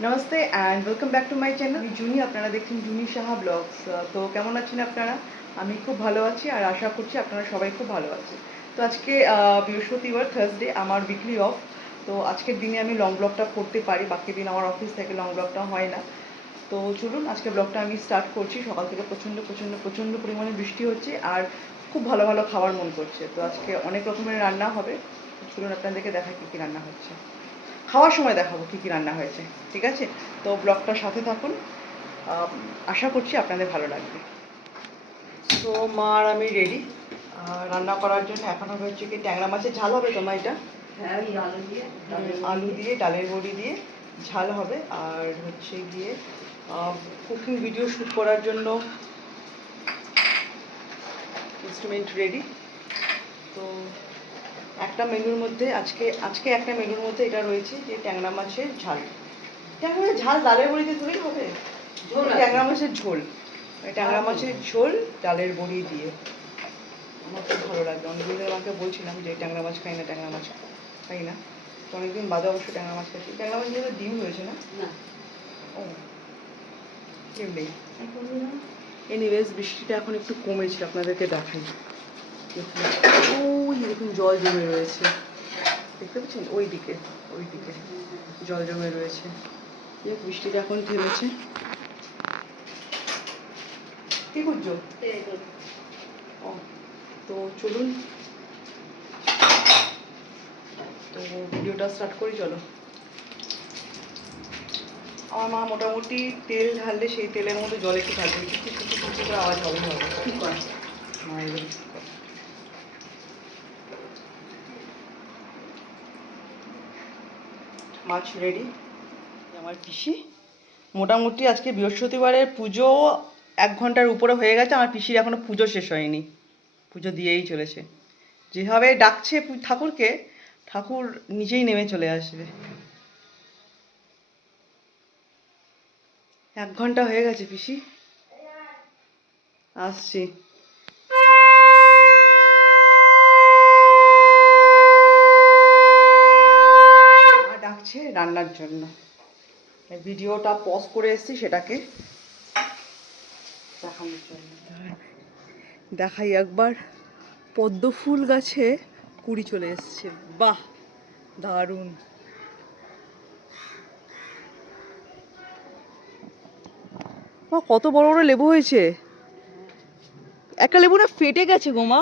Namaste and welcome back to my channel Juni. আপনারা দেখছেন জুনি Saha blogs. তো কেমন আছেন আপনারা? আমি খুব ভালো আছি আর আশা করছি আপনারা সবাই খুব ভালো আছেন। তো আজকে বৃহস্পতিবার, থার্সডে, আমার উইকলি অফ। তো আজকের দিনে আমি লং ব্লগটা করতে পারি, বাকি দিন আমার অফিস থেকে লং ব্লগটা হয় না। তো চলুন আজকে ব্লগটা আমি স্টার্ট করছি। সকাল থেকে প্রচণ্ড প্রচণ্ড প্রচণ্ড পরিমাণে বৃষ্টি হচ্ছে আর খুব ভালো ভালো খাবার মন করছে। তো আজকে অনেক রকমের রান্না হবে। চলুন আপনাদেরকে দেখাই কী কী রান্না হচ্ছে। খাওয়ার সময় দেখাবো কী কী রান্না হয়েছে, ঠিক আছে? তো ব্লগটার সাথে থাকুন, আশা করছি আপনাদের ভালো লাগবে। তো মা আর আমি রেডি রান্না করার জন্য। এখন হবে হচ্ছে কি ট্যাংরা মাছের ঝাল হবে। তোমার এটা আলু দিয়ে ডালের বড়ি দিয়ে ঝাল হবে। আর হচ্ছে গিয়ে কুকিং ভিডিও শ্যুট করার জন্য ইনস্ট্রুমেন্ট রেডি। তো একটা মেনুর মধ্যে আজকে একটা মেনুর মধ্যে এটা রয়েছে যে ট্যাংরা মাছের ঝাল। ট্যাংরা মাছের ঝাল ডালের বড়িতে ধরেই হবে। ট্যাংরা মাছের ঝোল, ট্যাংরা মাছের ঝোল ডালের বড়ি দিয়ে আমার খুব ভালো লাগবে। অনেকদিন আমাকে বলছিলাম যে ট্যাংরা মাছ খাই না, ট্যাংরা মাছ খাই না। তো অনেকদিন বাদে অবশ্য ট্যাংরা মাছ খাচ্ছি। ট্যাংরা মাছ যেহেতু ডিম হয়েছে না, ও ডিম নেই। এনিওয়েজ বৃষ্টিটা এখন একটু কমেছে, আপনাদেরকে দেখাই। ওই দেখুন জল জমে রয়েছে, দেখতে পাচ্ছেন? ওই দিকে জল জমে রয়েছে। বৃষ্টিটা এখন থেমেছে। কি করছো? ও, তো চলুন তো ভিডিওটা স্টার্ট করি, চলো। আমার মা মোটামুটি তেল ঢাললে সেই তেলের মধ্যে জল একটু ঢালবে, কিছু করে আওয়াজ হবে। মাছ রেডি। আমার পিসি মোটামুটি আজকে বৃহস্পতিবারের পুজো 1 ঘন্টার উপরে হয়ে গেছে। আমার পিসির এখনো পুজো শেষ হয়নি, পুজো দিয়েই চলেছে। যেভাবে ডাকছে ঠাকুরকে, ঠাকুর নিজেই নেমে চলে আসবে। 1 ঘন্টা হয়ে গেছে পিসি, আসছি। ডাকছে রান্নার জন্য, ভিডিওটা পজ করে এসেছি সেটাকে দেখানোর জন্য। দেখাই একবার, পদ্ম ফুল গাছে কুড়ি চলে এসছে। বাহ, দারুণ। কত বড় বড় লেবু হয়েছে। একটা লেবু না ফেটে গেছে গো মা,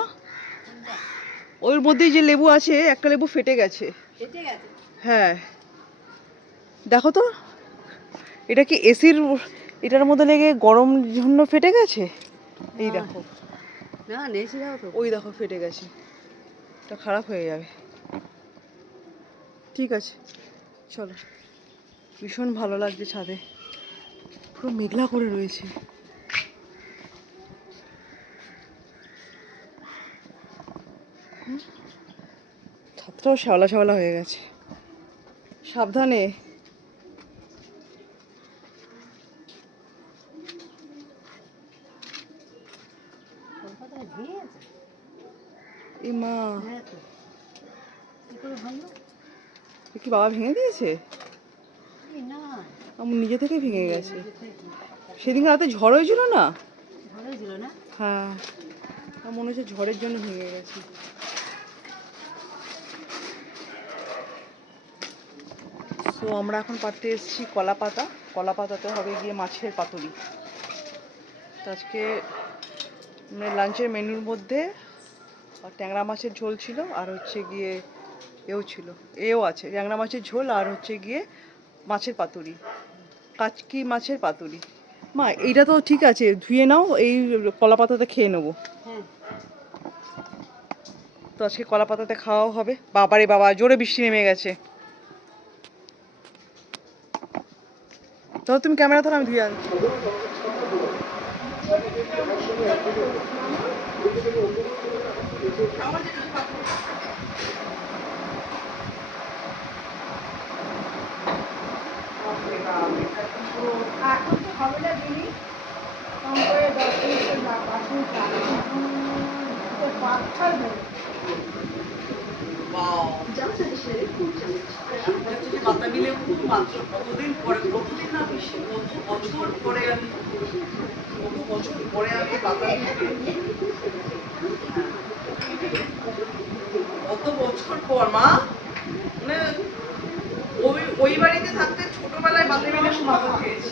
ওর মধ্যে যে লেবু আছে একটা লেবু ফেটে গেছে। হ্যাঁ দেখো তো, এটা কি এসির এটার মধ্যে লেগে গরম জন্য ফেটে গেছে? এই দেখো, ওই দেখো ফেটে গেছে। এটা খারাপ হয়ে যাবে। ঠিক আছে চলো। ভীষণ ভালো লাগছে, ছাদে পুরো মেঘলা করে রয়েছে। ছাদটাও শ্যাওলা শ্যাওলা হয়ে গেছে। সাবধানে। এ মা, কি বাবা ভেঙে দিয়েছে? আমার নিজে থেকে ভেঙে গেছে। সেদিন রাতে ঝড় হয়েছিল না? হ্যাঁ, মনে হচ্ছে ঝড়ের জন্য ভেঙে গেছে। তো আমরা এখন পাড়তে এসেছি কলা পাতা। কলা পাতাতে হবে গিয়ে মাছের পাতুরি। তো আজকে লাঞ্চের মেনুর মধ্যে ট্যাংরা মাছের ঝোল ছিল, আর হচ্ছে গিয়ে এও আছে ট্যাংরা মাছের ঝোল, আর হচ্ছে গিয়ে মাছের পাতুরি, কাচকি মাছের পাতুরি। মা এইটা তো ঠিক আছে, ধুয়ে নাও, এই কলা পাতাতে খেয়ে নেবো। তো আজকে কলা পাতাতে খাওয়াও হবে। বাবারে বাবা, জোরে বৃষ্টি নেমে গেছে। তো তুমি ক্যামেরা ধরো, আমি ধুয়ে আনছি। এখন তো হবে না দিনই, কম করে 10 মিনিটের বাসন পাথর Wow! এখন হচ্ছে যে বাতাবিলে খুব মাত্র কতদিন পরে, কতদিন না বেশি, কত বছর পরে আমি বাতাবিলে, কত বছর পর মা, মানে ওই ওই বাড়িতে থাকতে ছোটবেলায় বাতাবিলে খুব ভালো খেয়েছি।